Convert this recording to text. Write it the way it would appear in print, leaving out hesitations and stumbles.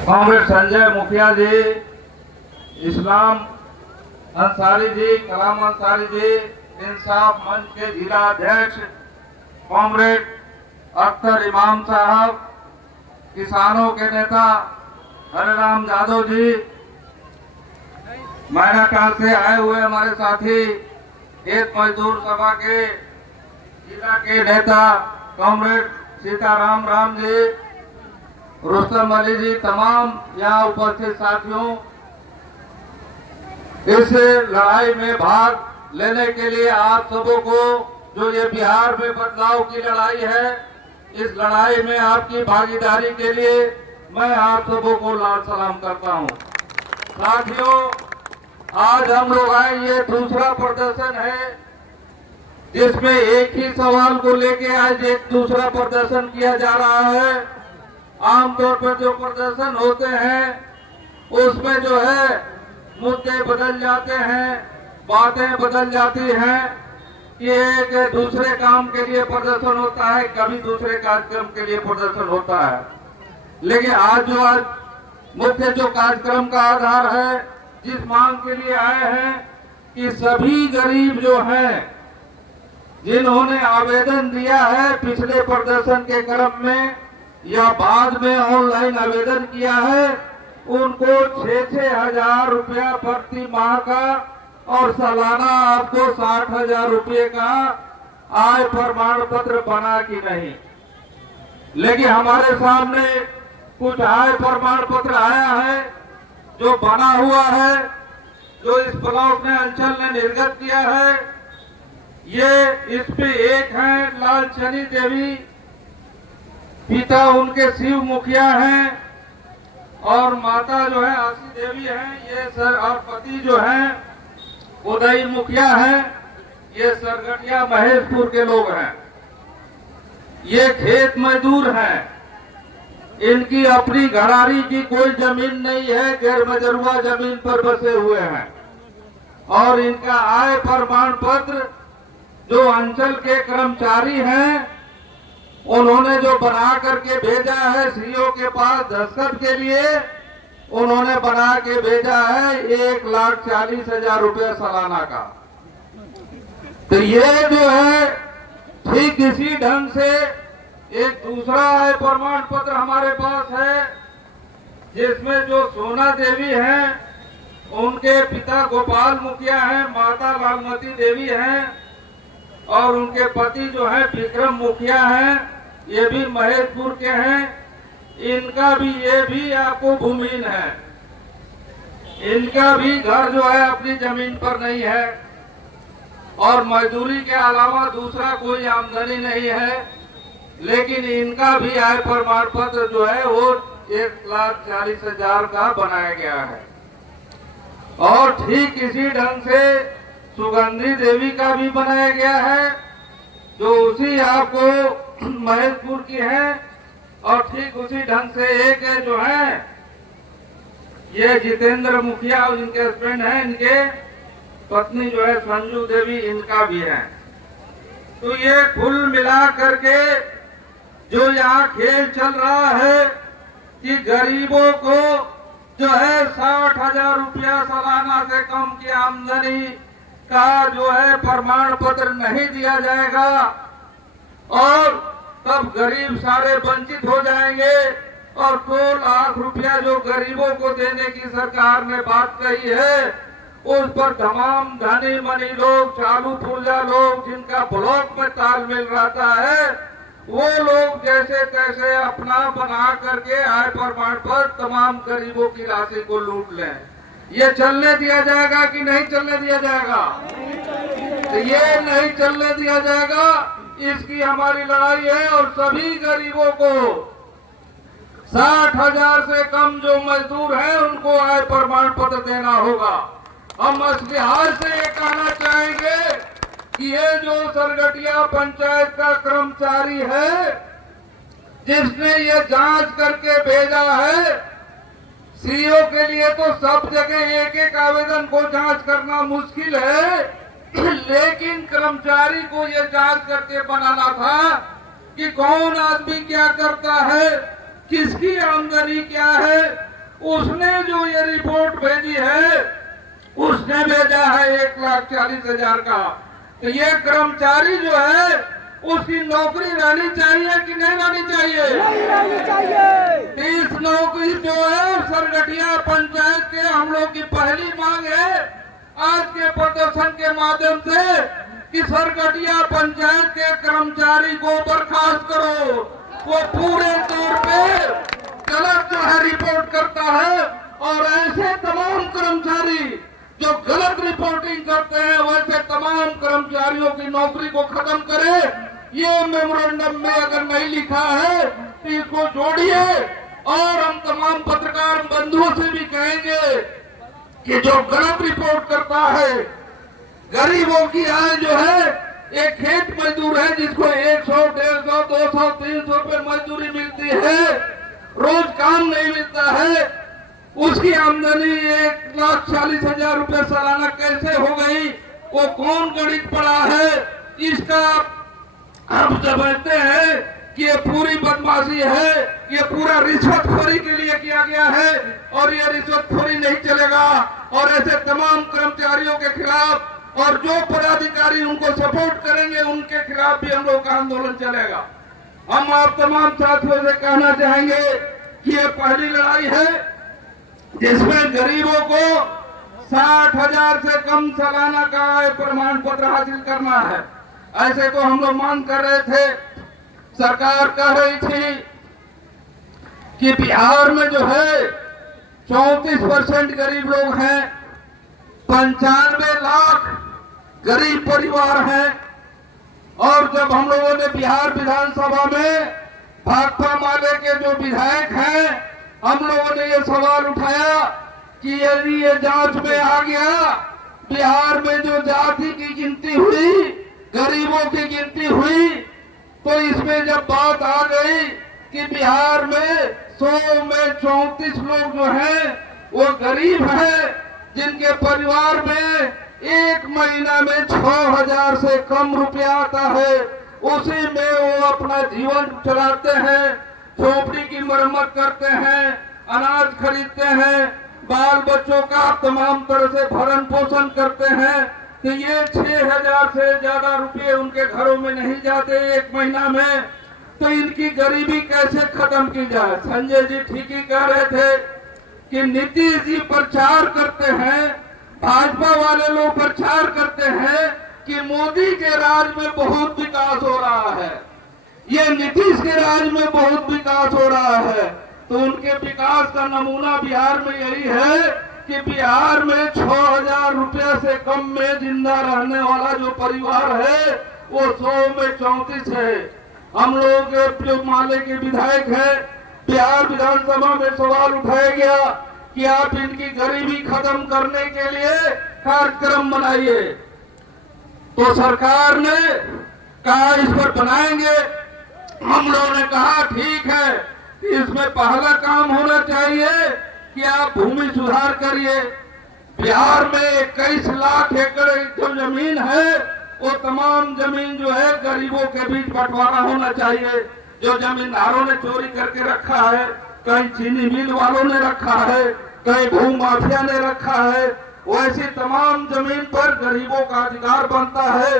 कांग्रेस संजय मुखिया जी, इस्लाम अंसारी जी, कलाम अंसारी जी, इंसाफ मंच के जिला अध्यक्ष कॉमरेड अख्तर इमाम साहब, किसानों के नेता हरिराम यादव जी, मैनाटाल से आए हुए हमारे साथी खेत मजदूर सभा के जिला के नेता कॉमरेड सीताराम राम जी, रुस्तम अली जी, तमाम यहाँ उपस्थित साथियों, इस लड़ाई में भाग लेने के लिए आप सबों को, जो ये बिहार में बदलाव की लड़ाई है, इस लड़ाई में आपकी भागीदारी के लिए मैं आप सबों को लाल सलाम करता हूँ। साथियों, आज हम लोग आए, ये दूसरा प्रदर्शन है जिसमें एक ही सवाल को लेके आज एक दूसरा प्रदर्शन किया जा रहा है। आमतौर पर जो प्रदर्शन होते हैं उसमें जो है मुद्दे बदल जाते हैं, बातें बदल जाती हैं, कि एक दूसरे काम के लिए प्रदर्शन होता है, कभी दूसरे कार्यक्रम के लिए प्रदर्शन होता है। लेकिन आज मुख्य जो कार्यक्रम का आधार है, जिस मांग के लिए आए हैं कि सभी गरीब जो हैं जिन्होंने आवेदन दिया है पिछले प्रदर्शन के क्रम में या बाद में ऑनलाइन आवेदन किया है, उनको 6-6 हजार रुपया प्रति माह का और सालाना आपको 60,000 रुपये का आय प्रमाण पत्र बना कि नहीं। लेकिन हमारे सामने कुछ आय प्रमाण पत्र आया है जो बना हुआ है, जो इस ब्लॉक ने अंचल ने निर्गत किया है। ये इस पे एक है लालचनी देवी, पिता उनके शिव मुखिया हैं और माता जो है आशी देवी हैं, ये सर, और पति जो हैं उदय मुखिया हैं, ये सरगटिया महेशपुर के लोग हैं। ये खेत मजदूर हैं, इनकी अपनी घरारी की कोई जमीन नहीं है, गैर मजरूआ जमीन पर बसे हुए हैं। और इनका आय प्रमाण पत्र जो अंचल के कर्मचारी हैं उन्होंने जो बना करके भेजा है सीओ के पास दस्तखत के लिए, उन्होंने बना के भेजा है 1,40,000 रुपये सालाना का। तो ये जो है ठीक इसी ढंग से एक दूसरा है प्रमाण पत्र हमारे पास है, जिसमें जो सोना देवी हैं उनके पिता गोपाल मुखिया हैं, माता लालमती देवी हैं और उनके पति जो है विक्रम मुखिया हैं, ये भी महेशपुर के हैं। इनका भी, ये भी आपको भूमिहीन है, इनका भी घर जो है अपनी जमीन पर नहीं है और मजदूरी के अलावा दूसरा कोई आमदनी नहीं है। लेकिन इनका भी आय प्रमाण पत्र जो है वो 1,40,000 का बनाया गया है। और ठीक इसी ढंग से सुगंधी देवी का भी बनाया गया है, जो उसी आपको महेशपुर की है। और ठीक उसी ढंग से एक है जो है ये जितेंद्र मुखिया, इनके हस्बैंड हैं, इनके पत्नी जो है संजू देवी, इनका भी है। तो ये कुल मिला करके जो यहाँ खेल चल रहा है कि गरीबों को जो है 60,000 रुपया सालाना से कम की आमदनी का जो है प्रमाण पत्र नहीं दिया जाएगा और तब गरीब सारे वंचित हो जाएंगे। और 2 लाख रुपया जो गरीबों को देने की सरकार ने बात कही है, उस पर तमाम धनी मनी लोग, चालू पुर्जा लोग, जिनका ब्लॉक में तालमेल रहता है, वो लोग जैसे तैसे अपना बना करके आय प्रमाण पर तमाम गरीबों की राशि को लूट लें। ये चलने दिया जाएगा कि नहीं चलने दिया जाएगा? तो ये नहीं चलने दिया जाएगा, इसकी हमारी लड़ाई है। और सभी गरीबों को 60,000 से कम जो मजदूर हैं उनको आय प्रमाण पत्र देना होगा। हम बिहार से ये कहना चाहेंगे कि ये जो सरगटिया पंचायत का कर्मचारी है जिसने ये जांच करके भेजा है, सीओ के लिए तो सब जगह एक एक आवेदन को जांच करना मुश्किल है, लेकिन कर्मचारी को ये जांच करके बनाना था कि कौन आदमी क्या करता है, किसकी आमदनी क्या है, उसने जो ये रिपोर्ट भेजी है, उसने भेजा है 1,40,000 का। तो ये कर्मचारी जो है उसकी नौकरी रहनी चाहिए कि नहीं रहनी चाहिए? नहीं रहनी चाहिए। इस नौकरी जो है सरगटिया पंचायत के हम लोग की पहली मांग है आज के प्रदर्शन के माध्यम से कि सरगटिया पंचायत के कर्मचारी को बर्खास्त करो। वो पूरे तौर पे गलत जो है रिपोर्ट करता है और ऐसे तमाम कर्मचारी जो गलत रिपोर्टिंग करते हैं वैसे तमाम कर्मचारियों की नौकरी को खत्म करे। ये मेमोरेंडम में अगर नहीं लिखा है तो इसको जोड़िए। और हम तमाम पत्रकार बंधुओं से भी कहेंगे कि जो गलत रिपोर्ट करता है, गरीबों की आय जो है, एक खेत मजदूर है जिसको 100, 150, 200, 300 रुपए मजदूरी मिलती है, रोज काम नहीं मिलता है, उसकी आमदनी 1,40,000 रुपए सालाना कैसे हो गई? वो कौन गणित पढ़ा है? इसका हम समझते हैं कि ये पूरी बदमाशी है, ये पूरा रिश्वतखोरी के लिए किया गया है और ये रिश्वतखोरी नहीं चलेगा। और ऐसे तमाम कर्मचारियों के खिलाफ और जो पदाधिकारी उनको सपोर्ट करेंगे उनके खिलाफ भी हम लोग का आंदोलन चलेगा। हम आप तमाम साथियों से कहना चाहेंगे कि ये पहली लड़ाई है जिसमें गरीबों को 60,000 से कम सालाना का आय प्रमाण पत्र हासिल करना है। ऐसे तो हम लोग मांग कर रहे थे, सरकार कह रही थी कि बिहार में जो है 34% गरीब लोग हैं, 95 लाख गरीब परिवार हैं। और जब हम लोगों ने बिहार विधानसभा में भाकपा माले के जो विधायक हैं, हम लोगों ने ये सवाल उठाया कि यदि ये जांच में आ गया बिहार में जो जाति की गिनती हुई, गरीबों की गिनती हुई, तो इसमें जब बात आ गई कि बिहार में 100 में 34 लोग जो हैं वो गरीब हैं, जिनके परिवार में एक महीना में 6,000 से कम रुपया आता है, उसी में वो अपना जीवन चलाते हैं, झोपड़ी की मरम्मत करते हैं, अनाज खरीदते हैं, बाल बच्चों का तमाम तरह से भरण पोषण करते हैं। तो ये 6,000 से ज्यादा रुपये उनके घरों में नहीं जाते एक महीना में। तो इनकी गरीबी कैसे खत्म की जाए? संजय जी ठीक ही कह रहे थे कि नीतीश जी प्रचार करते हैं, भाजपा वाले लोग प्रचार करते हैं कि मोदी के राज में बहुत विकास हो रहा है, ये नीतीश के राज में बहुत विकास हो रहा है। तो उनके विकास का नमूना बिहार में यही है कि बिहार में 6,000 रुपये से कम में जिंदा रहने वाला जो परिवार है वो 100 में 34 है। हम लोग जो माले के विधायक हैं, बिहार विधानसभा में सवाल उठाया गया कि आप इनकी गरीबी खत्म करने के लिए कार्यक्रम बनाइए। तो सरकार ने कहा इस पर बनाएंगे। हम लोगों ने कहा ठीक है, इसमें पहला काम होना चाहिए कि आप भूमि सुधार करिए। बिहार में 21 लाख एकड़ जो जमीन है वो तमाम जमीन जो है गरीबों के बीच बंटवारा होना चाहिए। जो जमींदारों ने चोरी करके रखा है, कहीं चीनी मिल वालों ने रखा है, कहीं भू माफिया ने रखा है, वैसी तमाम जमीन पर गरीबों का अधिकार बनता है।